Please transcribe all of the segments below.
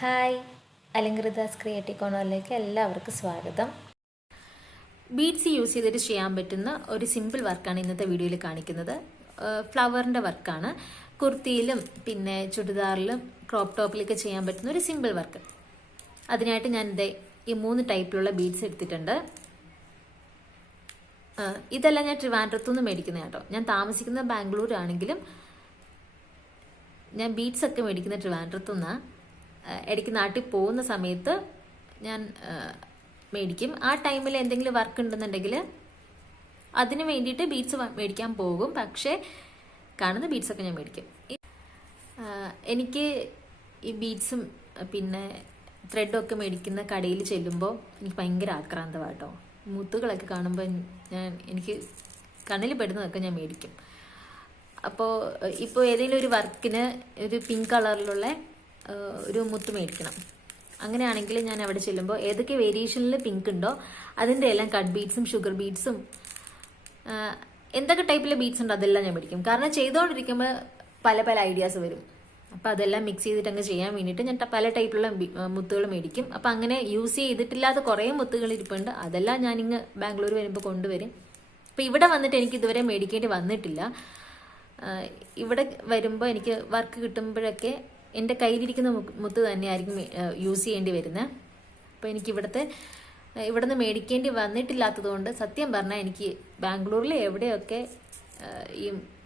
Hi, അലങ്കൃതാസ് creative കോർണറിലേക്ക് എല്ലാവർക്കും സ്വാഗതം. Beads use ചെയ്തിട്ട് ചെയ്യാൻ പറ്റുന്ന ഒരു സിമ്പിൾ വർക്കാണ് ഇന്നത്തെ വീഡിയോയിൽ കാണിക്കുന്നത്. ഫ്ലവറിൻ്റെ വർക്കാണ്. കുർത്തിയിലും പിന്നെ ചുരിദാറിലും ക്രോപ്പ് ടോപ്പിലൊക്കെ ചെയ്യാൻ പറ്റുന്ന ഒരു സിമ്പിൾ വർക്ക്. അതിനായിട്ട് ഞാൻ ഈ 3 ടൈപ്പിലുള്ള ബീഡ്സ് എടുത്തിട്ടുണ്ട്. ഇതെല്ലാം ഞാൻ ട്രിവാൻഡ്രത്തുനിന്ന് മേടിക്കുന്ന കേട്ടോ. ഞാൻ താമസിക്കുന്ന ബാംഗ്ലൂർ ആണെങ്കിലും ഞാൻ ബീഡ്സ് ഒക്കെ മേടിക്കുന്ന ട്രിവാൻഡ്രത്തുനിന്നാണ്. ഇടയ്ക്ക് നാട്ടിൽ പോകുന്ന സമയത്ത് ഞാൻ മേടിക്കും. ആ ടൈമിൽ എന്തെങ്കിലും വർക്ക് ഉണ്ടെന്നുണ്ടെങ്കിൽ അതിന് വേണ്ടിയിട്ട് ബീഡ്സ് മേടിക്കാൻ പോകും. പക്ഷേ കാണുന്ന ബീഡ്സൊക്കെ ഞാൻ മേടിക്കും. എനിക്ക് ഈ ബീഡ്സും പിന്നെ ത്രെഡൊക്കെ മേടിക്കുന്ന കടയിൽ ചെല്ലുമ്പോൾ എനിക്ക് ഭയങ്കര ആക്രാന്തമാണ് കേട്ടോ. മുത്തുകളൊക്കെ കാണുമ്പോൾ എനിക്ക് കണ്ണിൽ പെടുന്നതൊക്കെ ഞാൻ മേടിക്കും. അപ്പോൾ ഇപ്പോൾ ഏതെങ്കിലും ഒരു വർക്കിന് ഒരു പിങ്ക് കളറിലുള്ള ഒരു മുത്ത് മേടിക്കണം. അങ്ങനെയാണെങ്കിൽ ഞാൻ അവിടെ ചെല്ലുമ്പോൾ ഏതൊക്കെ വേരിയേഷനിൽ പിങ്ക് ഉണ്ടോ അതിൻ്റെ എല്ലാം കട്ട് ബീഡ്സും ഷുഗർ ബീഡ്സും എന്തൊക്കെ ടൈപ്പിലെ ബീഡ്സ് ഉണ്ടോ അതെല്ലാം ഞാൻ മേടിക്കും. കാരണം ചെയ്തുകൊണ്ടിരിക്കുമ്പോൾ പല പല ഐഡിയാസ് വരും. അപ്പോൾ അതെല്ലാം മിക്സ് ചെയ്തിട്ട് അങ്ങ് ചെയ്യാൻ വേണ്ടിയിട്ട് ഞാൻ പല ടൈപ്പിലുള്ള മുത്തുകൾ മേടിക്കും. അപ്പോൾ അങ്ങനെ യൂസ് ചെയ്തിട്ടില്ലാത്ത കുറേ മുത്തുകൾ ഇരിപ്പുണ്ട്. അതെല്ലാം ഞാനിങ്ങ് ബാംഗ്ലൂർ വരുമ്പോൾ കൊണ്ടുവരും. അപ്പോൾ ഇവിടെ വന്നിട്ട് എനിക്ക് ഇതുവരെ മേടിക്കേണ്ടി വന്നിട്ടില്ല. ഇവിടെ വരുമ്പോൾ എനിക്ക് വർക്ക് കിട്ടുമ്പോഴൊക്കെ എൻ്റെ കയ്യിലിരിക്കുന്ന മുത്ത് തന്നെയായിരിക്കും യൂസ് ചെയ്യേണ്ടി വരുന്നത്. അപ്പോൾ എനിക്ക് ഇവിടുന്ന് മേടിക്കേണ്ടി വന്നിട്ടില്ലാത്തത് കൊണ്ട് സത്യം പറഞ്ഞാൽ എനിക്ക് ബാംഗ്ലൂരിൽ എവിടെയൊക്കെ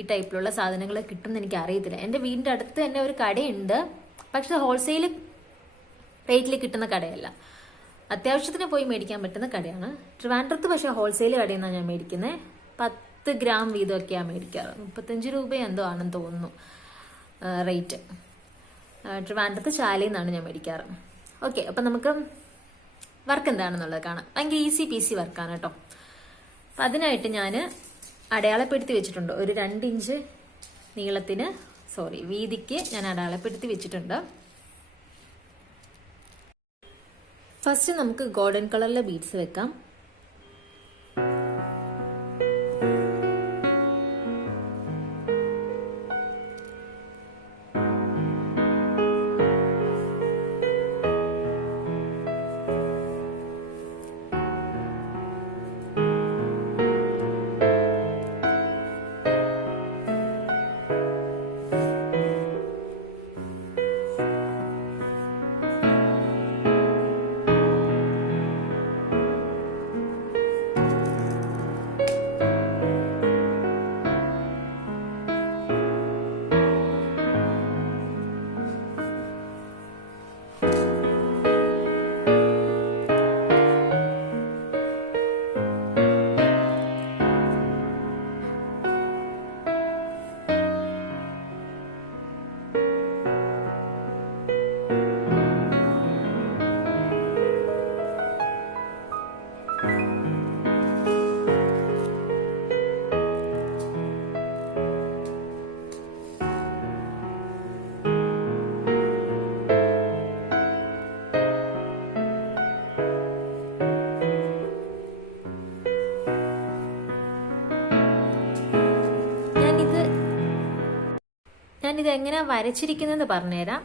ഈ ടൈപ്പിലുള്ള സാധനങ്ങൾ കിട്ടുമെന്ന് എനിക്ക് അറിയത്തില്ല. എൻ്റെ വീടിൻ്റെ അടുത്ത് തന്നെ ഒരു കടയുണ്ട്. പക്ഷെ ഹോൾസെയിൽ റേറ്റിൽ കിട്ടുന്ന കടയല്ല, അത്യാവശ്യത്തിന് പോയി മേടിക്കാൻ പറ്റുന്ന കടയാണ് ട്രിവാൻഡ്രത്ത്. പക്ഷേ ഹോൾസെയിൽ കടയിൽ നിന്നാണ് ഞാൻ മേടിക്കുന്നത്. 10 ഗ്രാം വീതമൊക്കെയാണ് മേടിക്കാറ്. 35 രൂപ എന്തോ ആണെന്ന് തോന്നുന്നു റേറ്റ്. ട്രിവാൻഡ്രത്ത് ശാലയിൽ നിന്നാണ് ഞാൻ മേടിക്കാറ്. ഓക്കെ, അപ്പം നമുക്ക് വർക്ക് എന്താണെന്നുള്ളത് കാണാം. ഭയങ്കര ഈസി പീസി വർക്കാണ് കേട്ടോ. അപ്പം അതിനായിട്ട് ഞാൻ അടയാളപ്പെടുത്തി വെച്ചിട്ടുണ്ട്. ഒരു 2 ഇഞ്ച് വീതിക്ക് ഞാൻ അടയാളപ്പെടുത്തി വെച്ചിട്ടുണ്ട്. ഫസ്റ്റ് നമുക്ക് ഗോൾഡൻ കളറിലെ ബീഡ്സ് വെക്കാം. ഞാനിത് എങ്ങനെയാണ് വരച്ചിരിക്കുന്നതെന്ന് പറഞ്ഞുതരാം.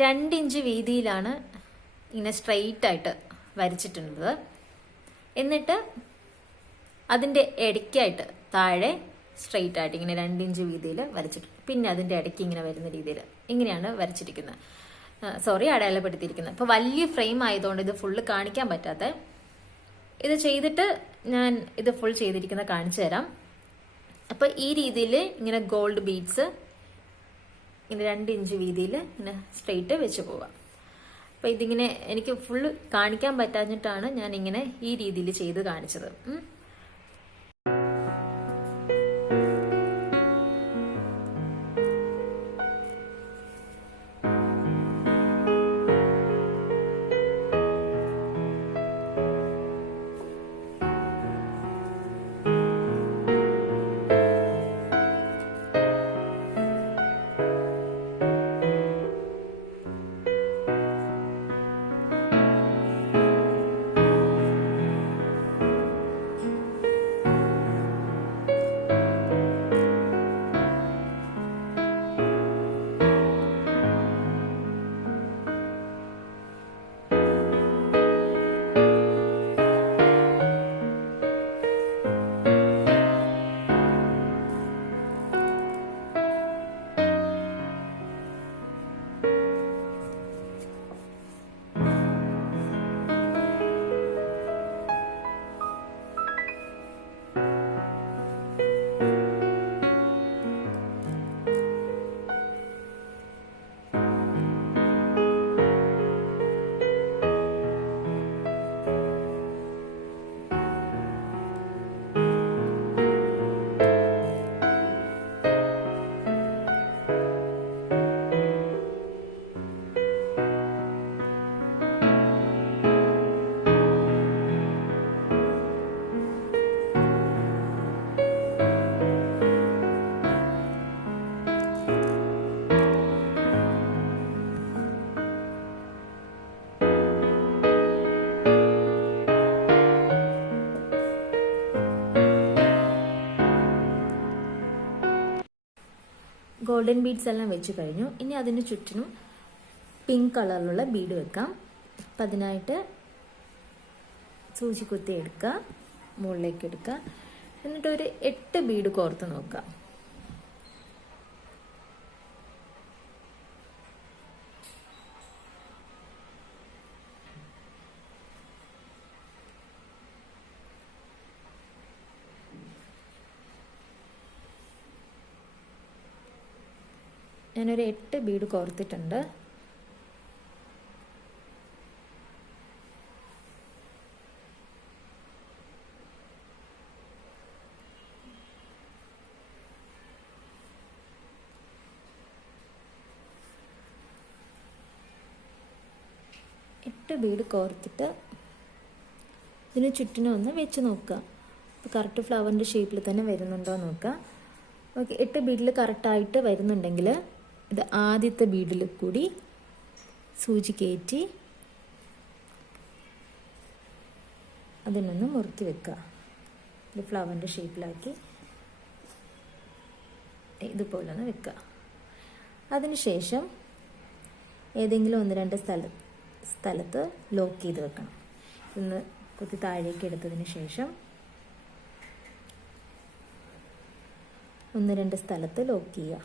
2 ഇഞ്ച് വീതിയിലാണ് ഇങ്ങനെ സ്ട്രെയിറ്റ് ആയിട്ട് വരച്ചിട്ടുള്ളത്. എന്നിട്ട് അതിൻ്റെ ഇടയ്ക്കായിട്ട് താഴെ സ്ട്രെയിറ്റ് ആയിട്ട് ഇങ്ങനെ 2 ഇഞ്ച് വീതിയിൽ വരച്ചിട്ടുണ്ട്. പിന്നെ അതിൻ്റെ ഇടയ്ക്ക് ഇങ്ങനെ വരുന്ന രീതിയിൽ ഇങ്ങനെയാണ് വരച്ചിരിക്കുന്നത്. അടയാളപ്പെടുത്തിയിരിക്കുന്നത്. അപ്പോൾ വലിയ ഫ്രെയിം ആയതുകൊണ്ട് ഇത് ഫുള്ള് കാണിക്കാൻ പറ്റാത്ത. ഇത് ചെയ്തിട്ട് ഞാൻ ഇത് ഫുൾ ചെയ്തിരിക്കുന്ന കാണിച്ചു തരാം. അപ്പോൾ ഈ രീതിയിൽ ഇങ്ങനെ ഗോൾഡ് ബീഡ്സ് ഇങ്ങനെ 2 ഇഞ്ച് വീതിയിൽ ഇങ്ങനെ സ്ട്രെയിറ്റ് വെച്ച് പോവാം. അപ്പോൾ ഇതിങ്ങനെ എനിക്ക് ഫുള്ള് കാണിക്കാൻ പറ്റാഞ്ഞിട്ടാണ് ഞാൻ ഇങ്ങനെ ഈ രീതിയിൽ ചെയ്ത് കാണിച്ചത്. ഗോൾഡൻ ബീഡ്സ് എല്ലാം വെച്ച് കഴിഞ്ഞു. ഇനി അതിന് ചുറ്റിനും പിങ്ക് കളറിലുള്ള ബീഡ് വെക്കാം. അപ്പം അതിനായിട്ട് സൂചി കുത്തി എടുക്കുക, മുകളിലേക്ക് എടുക്കുക. എന്നിട്ട് ഒരു 8 ബീഡ് കോർത്ത് നോക്കുക. ഞാനൊരു 8 ബീഡ് കോർത്തിട്ടുണ്ട്. ബീഡ് കോർത്തിട്ട് ഇതിന് ചുറ്റിനും ഒന്ന് വെച്ച് നോക്കുക. അപ്പോൾ കറക്റ്റ് ഫ്ലവറിൻ്റെ ഷേപ്പിൽ തന്നെ വരുന്നുണ്ടോ നോക്കുക. ഓക്കെ, 8 ബീഡിൽ കറക്റ്റായിട്ട് വരുന്നുണ്ടെങ്കിൽ ഇത് ആദ്യത്തെ ബീഡിൽ കൂടി സൂചി കയറ്റി അതിനൊന്ന് മുറുക്കി വെക്കുക. ഇത് ഫ്ലവറിൻ്റെ ഷേപ്പിലാക്കി ഇതുപോലെ ഒന്ന് വെക്കുക. അതിനുശേഷം ഏതെങ്കിലും 1-2 സ്ഥലത്ത് ലോക്ക് ചെയ്ത് വെക്കണം. ഇന്ന് കുത്തി താഴേക്ക് എടുത്തതിന് ശേഷം 1-2 സ്ഥലത്ത് ലോക്ക് ചെയ്യുക.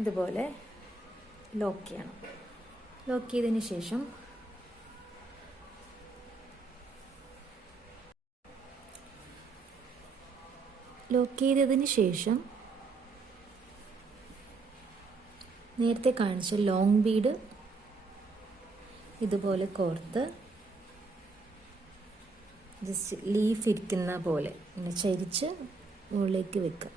ഇതുപോലെ ലോക്ക് ചെയ്യണം. ലോക്ക് ചെയ്തതിന് ശേഷം നേരത്തെ കാണിച്ച ലോങ് ബീഡ് ഇതുപോലെ കോർത്ത് ജസ്റ്റ് ലീഫ് ഇരിക്കുന്ന പോലെ ഇങ്ങനെ ചരിച്ച് മുകളിലേക്ക് വെക്കുക.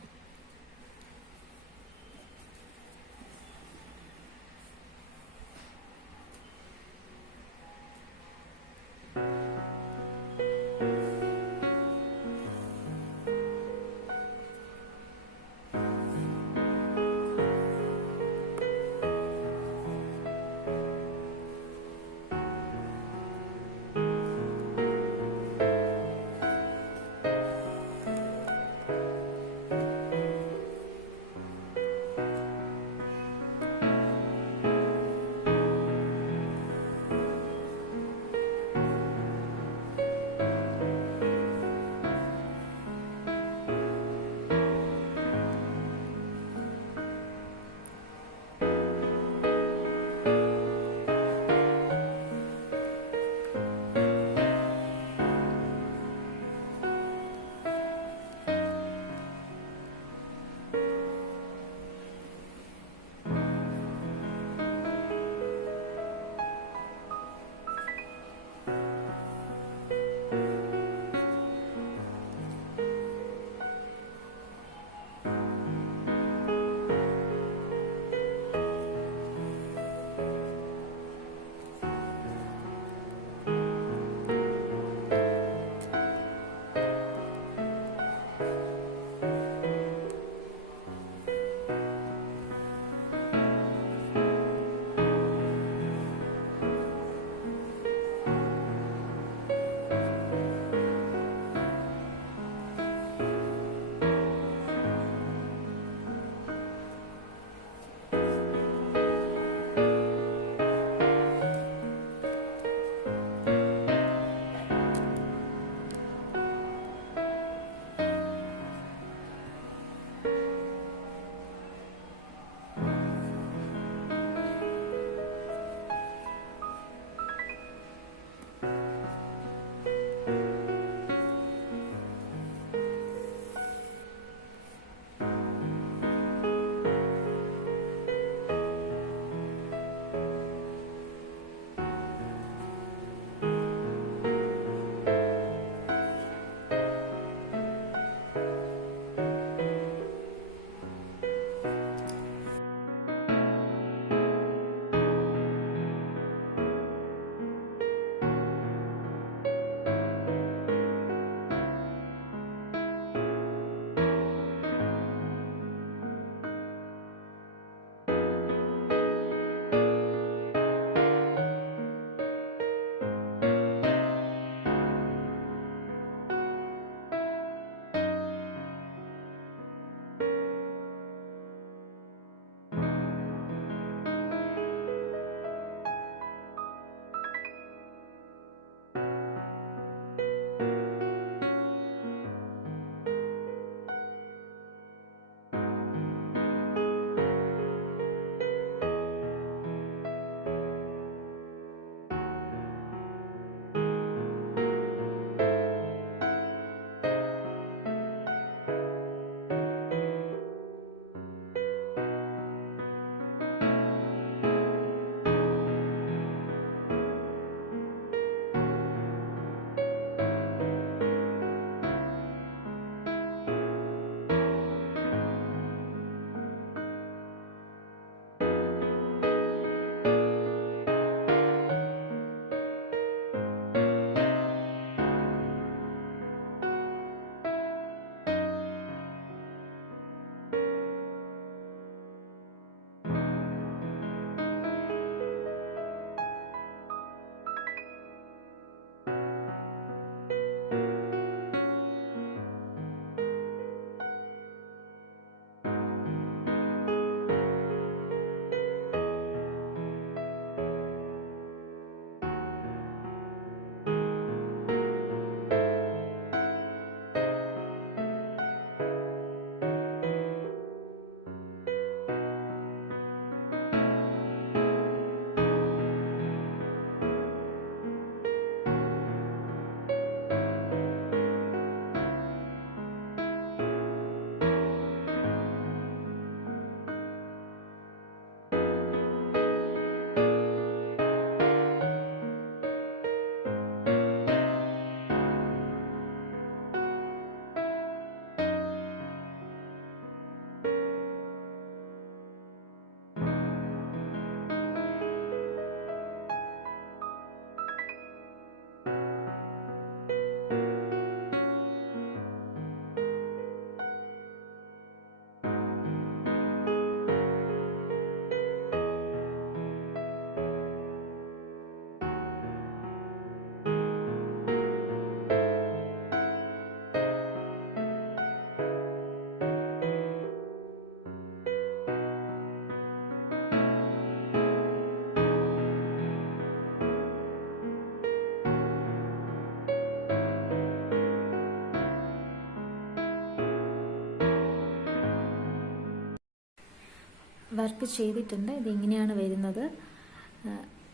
വർക്ക് ചെയ്തിട്ടുണ്ട്. ഇതിങ്ങനെയാണ് വരുന്നത്.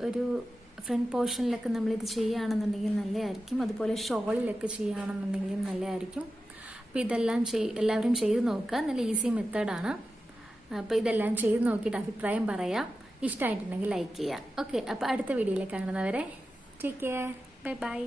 ഒരു ഫ്രണ്ട് പോർഷനിലൊക്കെ നമ്മളിത് ചെയ്യുകയാണെന്നുണ്ടെങ്കിൽ നല്ലതായിരിക്കും. അതുപോലെ ഷോളിലൊക്കെ ചെയ്യുകയാണെന്നുണ്ടെങ്കിലും നല്ലതായിരിക്കും. അപ്പോൾ ഇതെല്ലാം എല്ലാവരും ചെയ്ത് നോക്കുക. നല്ല ഈസി മെത്തേഡാണ്. അപ്പോൾ ഇതെല്ലാം ചെയ്ത് നോക്കിയിട്ട് അഭിപ്രായം പറയാം. ഇഷ്ടമായിട്ടുണ്ടെങ്കിൽ ലൈക്ക് ചെയ്യാം. ഓക്കെ, അപ്പോൾ അടുത്ത വീഡിയോയിൽ കാണുന്നവരെ ടേക്ക് കെയർ. Bye bye.